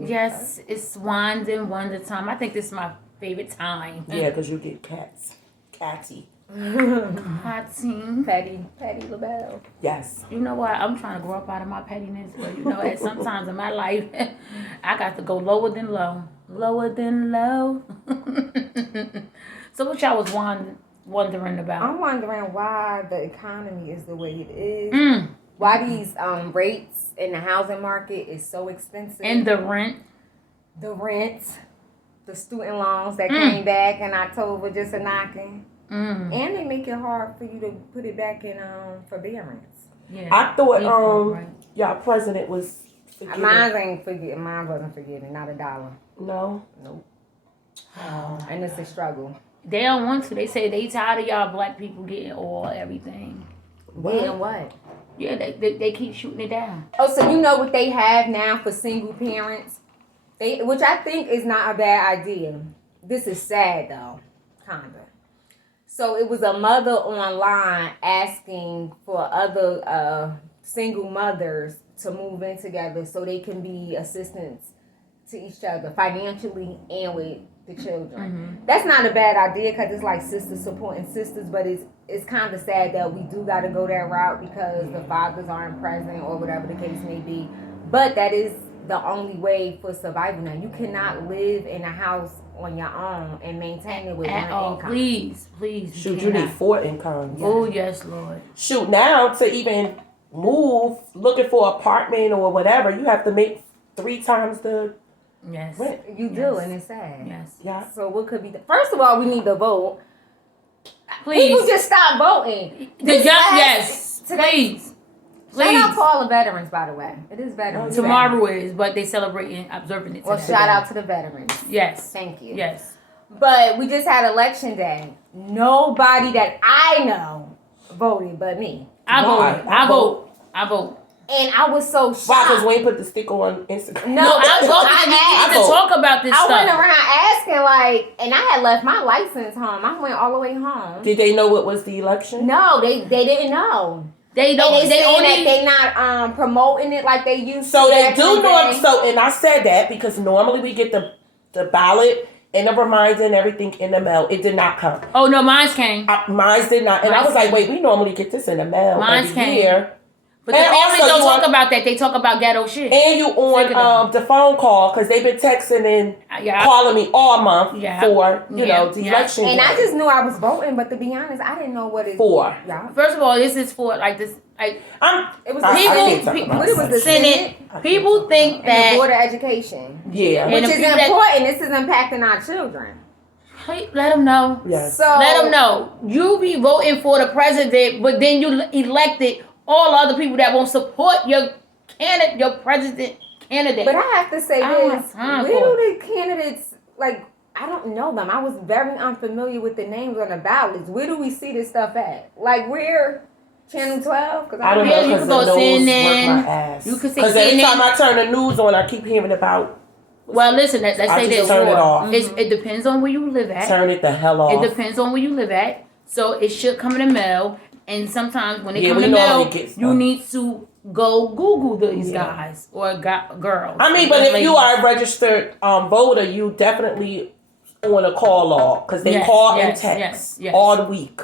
Yes, it's wine and wonder time. I think this is my favorite time. Yeah, because you get catty. Hot team. Patty LaBelle. Yes. You know what? I'm trying to grow up out of my pettiness, but you know, at sometimes in my life, I got to go lower than low. Lower than low. So what y'all was wondering about? I'm wondering why the economy is the way it is. Why these rates in the housing market is so expensive. And the rent. The rent, the student loans that came back in October just a knocking. And they make it hard for you to put it back in forbearance. Yeah. I thought y'all president was forgiving. Mine wasn't forgiving, not $1. No? Nope. And it's a struggle. They don't want to. They say they tired of y'all black people getting everything. Getting what? Yeah, they keep shooting it down. Oh, so you know what they have now for single parents? Which I think is not a bad idea. This is sad though, kinda. So it was a mother online asking for other single mothers to move in together so they can be assistants to each other financially and with the children. That's not a bad idea because it's like sisters supporting sisters, but it's kind of sad that we do got to go that route because the fathers aren't present or whatever the case may be. But that is the only way for survival now. You cannot live in a house on your own and maintain it with one income. Please. Shoot, you need 4 incomes. Oh, yes, Lord. Shoot, now to even move, looking for an apartment or whatever, you have to make 3 times the Yes. rent. You do, and it's sad. Yes. Yeah. So what could be first of all, we need to vote. Please. People just stop voting. Yes. Today, shout out to all the veterans, by the way. It is Veterans Day. Tomorrow is, but they celebrating, observing it today. Well, shout out to the veterans. Yes. Thank you. Yes. But we just had election day. Nobody that I know voted but me. I vote. And I was so shocked. Why? Because we ain't put the sticker on Instagram. No, I need to talk about this I stuff. went around asking, and I had left my license home. I went all the way home. Did they know what was the election? No, they didn't know. They don't. And They only. that they not promoting it like they used So to. they do know. So, and I said that because normally we get the ballot and the reminder and everything in the mail. It did not come. Oh no, mine came. Mine did not. And I was like, wait, we normally get this in the mail Mine's every came. year. But the And families also don't you talk want- about that. They talk about ghetto shit. And you on the phone call because they've been texting and calling me all month for the election. And day. I just knew I was voting, but to be honest, I didn't know what it For. Yeah. First of all, this is for like this. Like It was what it was the Senate People think and that the Board of Education. Yeah. Which And is the people important. This is impacting our children. Let them know. Yes. So Let them know. You be voting for the president, but then you elected all other people that won't support your candidate, your president candidate. But I have to say I don't this. have time Where for do the candidates, I don't know them. I was very unfamiliar with the names on the ballots. Where do we see this stuff at? Where? Channel 12? I don't know Yeah, you because can the go news CNN. work my ass. You can see Because every CNN. time I turn the news on, I keep hearing about. Well, listen. Let's I say just this. turn it off. It depends on where you live at. Turn it the hell off. It depends on where you live at. So it should come in the mail. And sometimes when it Yeah, comes we in the normally mail, get stuff. you need to go Google these guys or girls. I mean, but if you are a registered voter, you definitely on a call log because they call and text all the week.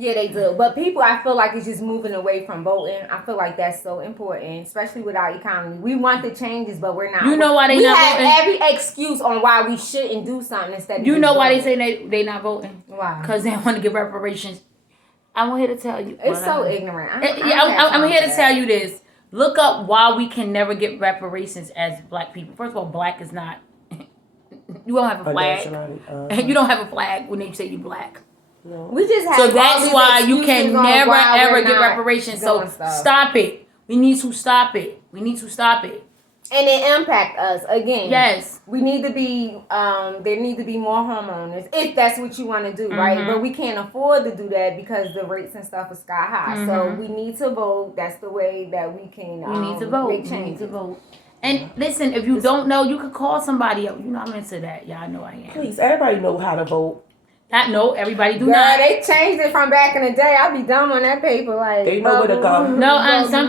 Yeah, they do. But people, I feel like it's just moving away from voting. I feel like that's so important, especially with our economy. We want the changes, but we're not. You know why they not have voting? every excuse on why we shouldn't do something instead of You know why they voting. say they not voting? Why? Because they want to give reparations. I'm here to tell you. It's so ignorant. I'm here to tell you this. Look up why we can never get reparations as black people. First of all, black is not. You don't have a flag. You don't have a flag when they say you black. No. We just have So all that's these why you excuses can on never why ever we're get not reparations. So doing stuff. stop it. We need to stop it. We need to stop it. And it impact us again. Yes. We need to be. There need to be more homeowners if that's what you want to do, right? But we can't afford to do that because the rates and stuff are sky high. So we need to vote. That's the way that we can. We need to vote. Make We changes. need to vote. And listen, if you don't know, you could call somebody else. You know I'm into that. Yeah, I know I am. Please, everybody know how to vote. No, everybody do Girl, not. they changed it from back in the day. I'll be dumb on that paper. Like they know where to go. No, some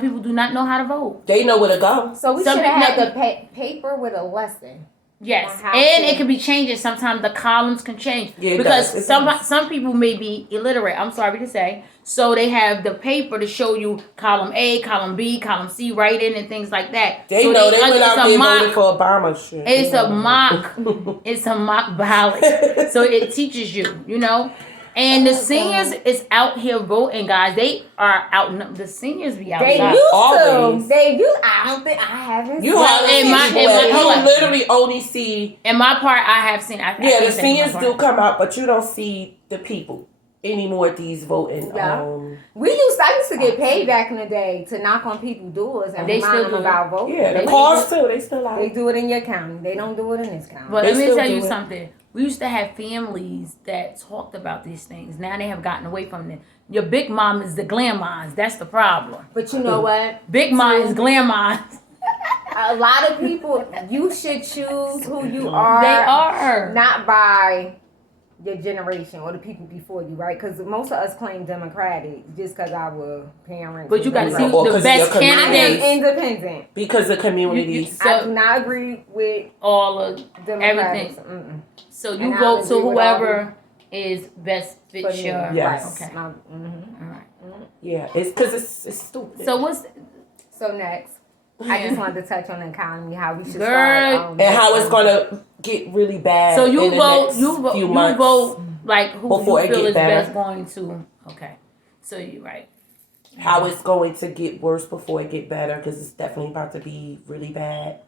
people do not know how to vote. They know where to go. So we should have had the paper with a lesson. Yes, and it can be changing. Sometimes the columns can change because some people may be illiterate. I'm sorry to say. So they have the paper to show you column A, column B, column C, writing and things like that. They so know they went out there voting for Obama. Shit. It's a mock. It's a mock ballot. So it teaches you, you know. And the seniors is out here voting, guys. They are out. The seniors be outside. They used to. They do. I don't think I haven't. You literally only see. In my part, I have seen. The seniors do come out, but you don't see the people anymore at these voting. Yeah. I used to get paid back in the day to knock on people's doors and remind them about voting. Yeah, the cars too. They still out. They do it in your county. They don't do it in this county. But let me tell you something. We used to have families that talked about these things. Now they have gotten away from them. Your big mom is the grandmas. That's the problem. But you know what? Big mom is grandmas. A lot of people, you should choose who you are. They are. Not by your generation or the people before you, right? Because most of us claim Democratic just because our parents. But you got to see the best candidate. I am independent. Because the community. I do not agree with all of everything. Mm-mm. So you vote to whoever is best fits your. Yes. Okay. All right. Yeah, it's because it's stupid. So next. I just wanted to touch on the economy, how we should start. And how it's going to get really bad. So you vote like who you feel is best going to. Okay. So you're right. How it's going to get worse before it get better, because it's definitely about to be really bad.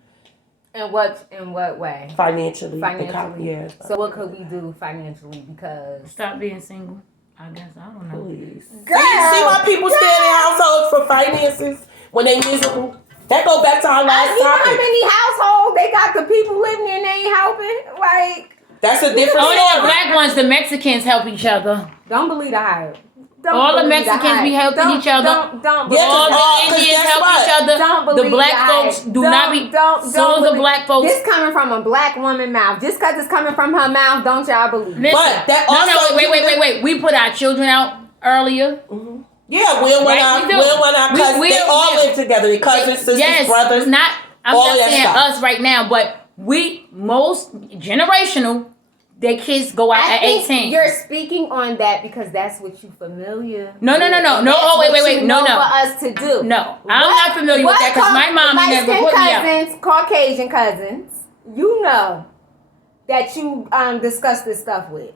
In what way? Financially. Yeah. So what could we do financially? Because stop being single. I guess I don't know. Please. See why people stay in their households for finances when they miserable? That go back to our last topic. You know how many households they got the people living in, they ain't helping? Like that's a different story. Only the black ones, the Mexicans help each other. Don't believe the hype. All the Mexicans be helping each other. Don't believe all the Indians help each other. Don't believe the black folks do not be. So the black folks. This coming from a black woman mouth. Just because it's coming from her mouth, don't y'all believe? Listen, but that also wait. We put our children out earlier. Mm-hmm. Yeah, Will when our cousins, they all live together. Their cousins, sisters, brothers. I'm not saying us right now, but most generational. Their kids go out at 18. You're speaking on that because that's what you familiar. No. Oh, wait. No. For us to do. No, I'm not familiar with that because my mom never put me out. Caucasian cousins, you know that you discuss this stuff with.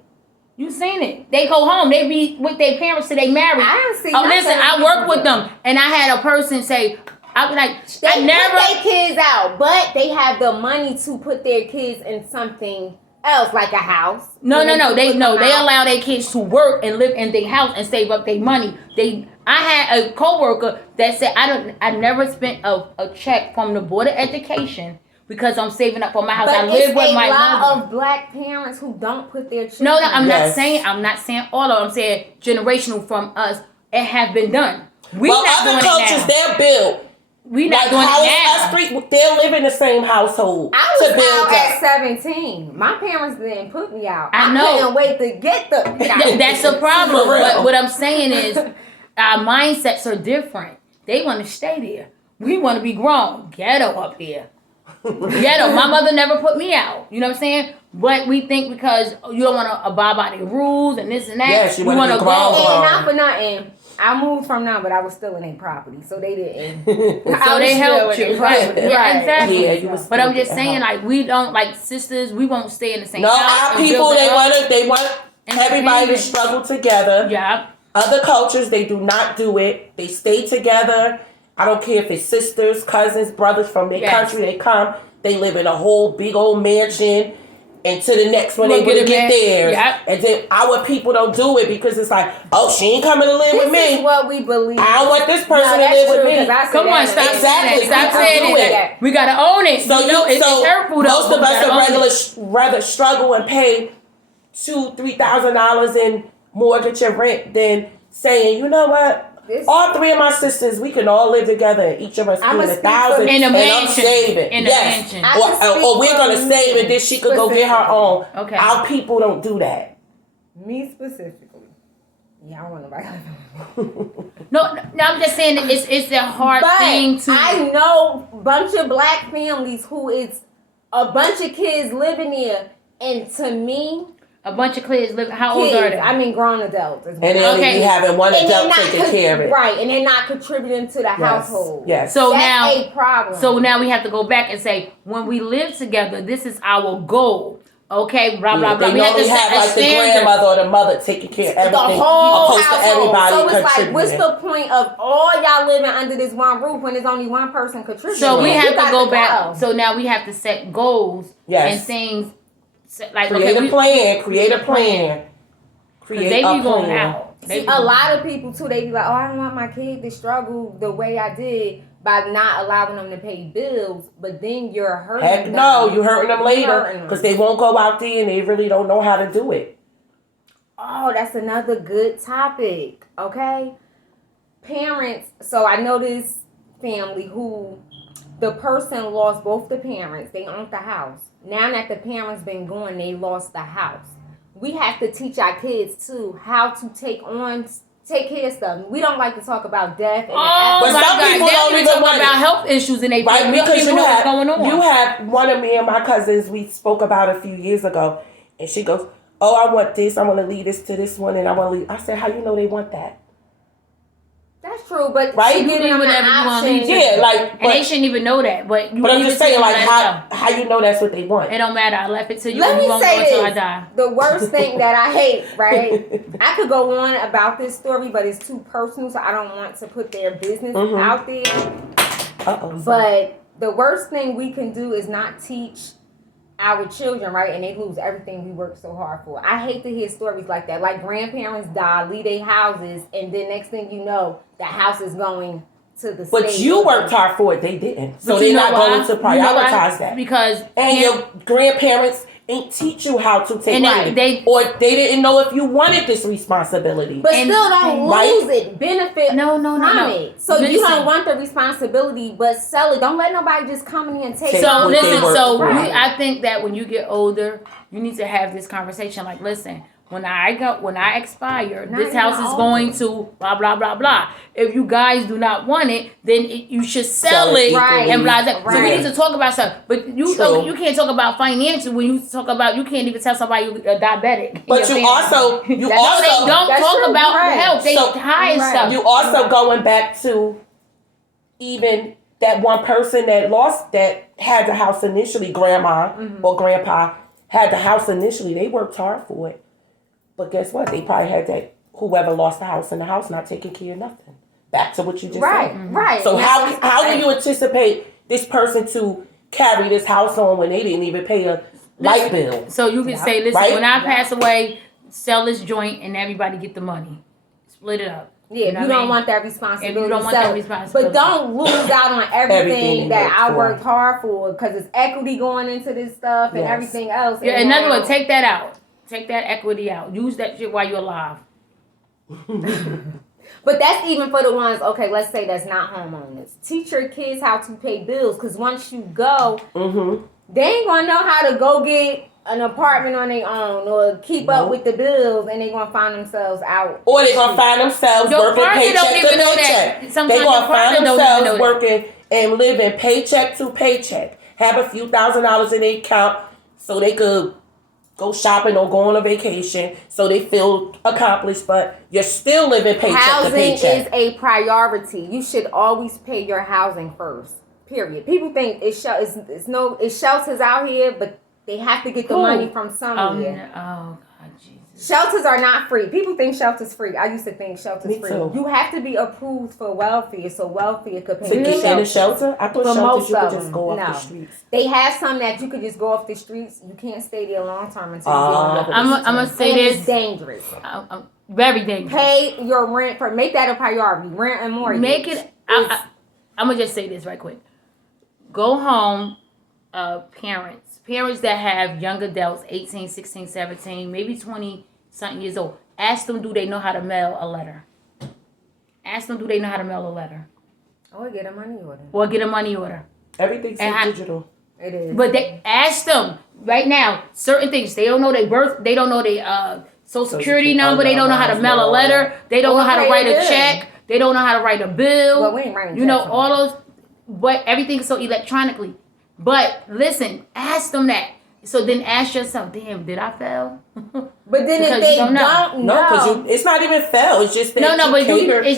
You seen it. They go home. They be with their parents till they marry. I don't see. Oh, listen, I work with them, and I had a person say, "I was like, they never put their kids out, but they have the money to put their kids in something else, like a house." No. They allow their kids to work and live in their house and save up their money. I had a coworker that said, I never spent a check from the Board of Education. Because I'm saving up for my house. I live with my mother. But it's a lot of black parents who don't put their children. No, I'm not saying all of them. I'm saying generational from us. It have been done. Other cultures, they're built. We not doing it now. They'll live in the same household. I was out at 17. My parents didn't put me out. I know. Couldn't wait to get the. That's a problem. But what I'm saying is, our mindsets are different. They want to stay there. We want to be grown. Ghetto up here. Ghetto. My mother never put me out. You know what I'm saying? But we think because you don't want to abide by the rules and this and that. Yes, you want to go. And not for nothing. I moved from now, but I was still in a property, so they didn't. So they helped you, right? Yeah, exactly. Yeah, you was but I'm just saying, like, we don't like sisters. We won't stay in the same house. No, our people they want everybody to struggle together. Yeah. Other cultures they do not do it. They stay together. I don't care if it's sisters, cousins, brothers from their country. They come. They live in a whole big old mansion. And to the next one, they will get theirs. Yep. And then our people don't do it because it's like, oh, she ain't coming to live with me. This is what we believe. I don't want this person to live with me. Come on, stop saying that. We got to own it. So it's hurtful though. Most of us rather struggle and pay $2,000-$3,000 in mortgage and rent than saying, you know what? All three of my sisters, we can all live together. And each of us put $1,000 in a mansion. I'm saving. In a mansion. Or we're gonna save and then she could go get her own. Okay. Our people don't do that. Me specifically. Yeah, I don't want nobody. No, I'm just saying it's a hard thing to. I know a bunch of black families who is a bunch of kids living there, and to me, a bunch of kids live. How old are they? I mean, grown adults. And they only be having one adult taking care of it. Right, and they're not contributing to the household. Yes. So that's now, a problem. So now we have to go back and say, when we live together, this is our goal. Okay, blah blah blah. They we have to normally have like the grandmother or the mother taking care of everything. The whole opposed to everybody so it's like, contributing. what's the point of all y'all living under this one roof when there's only one person contributing? So we have to go back. Go. So now we have to set goals and things. Like create a plan. Create a plan. Create they be going out. See, a lot of people too. They be like, "Oh, I don't want my kid to struggle the way I did by not allowing them to pay bills." But then you're hurting them. Heck no, you're hurting them later because they won't go out there and they really don't know how to do it. Oh, that's another good topic. Okay, parents. So I know this family who the person lost both the parents. They owned the house. Now that the parents been gone, they lost the house. We have to teach our kids too how to take care of stuff. We don't like to talk about death. And but some people don't even talk about health issues in their family. Right, because you know what's going on. You have one of me and my cousins we spoke about a few years ago, and she goes, "Oh, I want this. I want to leave this to this one, and I want to leave." I said, "How you know they want that?" That's true, but right? She giving them an option. Yeah, like, and they shouldn't even know that. But I'm just saying, like, how you know that's what they want? It don't matter. I left it to you. Let me won't say know this: until I die. the worst thing that I hate, right? I could go on about this story, but it's too personal, so I don't want to put their business out there. But the worst thing we can do is not teach our children, right? And they lose everything we work so hard for. I hate to hear stories like that. Like grandparents die, leave their houses, and then next thing you know, the house is going to the state. But you worked hard for it, they didn't. So they're not going to prioritize that. Because and your grandparents ain't teach you how to take it. Or they didn't know if you wanted this responsibility. But still don't lose it. Benefit from it. So you don't want the responsibility, but sell it. Don't let nobody just come in here and take it. So listen, I think that when you get older, you need to have this conversation like, listen, when I expire, this house is going to blah blah blah blah. If you guys do not want it, then you should sell it and blah blah. So we need to talk about stuff. But you can't talk about financial when you talk about, you can't even tell somebody you're diabetic. But you also they don't talk about health. They hide stuff. You also going back to even that one person that had the house initially, grandma or grandpa had the house initially. They worked hard for it. But guess what? They probably had that whoever lost the house in the house not taking care of nothing. Back to what you just said. Right. So how do you anticipate this person to carry this house on when they didn't even pay a light bill? So you can say, listen, when I pass away, sell this joint and everybody get the money. Split it up. Yeah, you don't want that responsibility. You don't want that responsibility. But don't lose out on everything that I worked hard for, because it's equity going into this stuff and everything else. Yeah, in other words, take that out. Take that equity out. Use that shit while you're alive. But that's even for the ones, okay, let's say that's not homeowners. Teach your kids how to pay bills, because once you go, they ain't going to know how to go get an apartment on their own or keep up with the bills, and they're going to find themselves out. Or they're going to find themselves working paycheck to paycheck. They're going to find themselves working and living paycheck to paycheck. Have a few $1,000s in their account so they could go shopping or go on a vacation, so they feel accomplished, but you're still living paycheck to paycheck. Housing is a priority. You should always pay your housing first. Period. People think it shelters out here, but they have to get the money from somewhere. Oh God, Jesus. Shelters are not free. People think shelter's free. I used to think shelter's free. Too. You have to be approved for welfare, so welfare could pay to get in a shelter. I thought shelters you could just go off the streets. They have some that you could just go off the streets. You can't stay there long term until you get I'm gonna say this. It's dangerous. Very dangerous. Pay your rent make that a priority. Rent and mortgage. Make it. I'm gonna just say this right quick. Go home, parents that have young adults, 18, 16, 17, maybe 20-something years old. Ask them, do they know how to mail a letter? Ask them, do they know how to mail a letter? Or get a money order. Everything's digital. It is. But they ask them right now certain things. They don't know their birth. They don't know their Social Security number. They don't know how to mail a letter. They don't know how to write a check. They don't know how to write a bill. Well, we ain't writing you know, checks all those, but everything is so electronically. But listen, ask them that. So then ask yourself, damn, did I fail? But then if they don't know. No, because it's not even fail. It's just that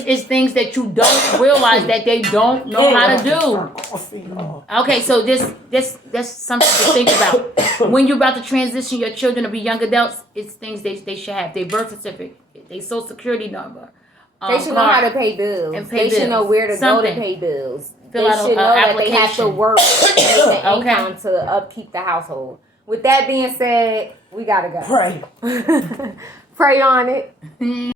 it's things that you don't realize that they don't know how to do. Okay, so that's something to think about. When you're about to transition your children to be young adults, it's things they should have. Their birth certificate, their social security number. They should know how to pay bills. And pay they should know where to go to Something. pay bills. Fill They out should an know that they have to application. work and make an Okay. income to upkeep the household. With that being said, we gotta go. Pray. Pray on it.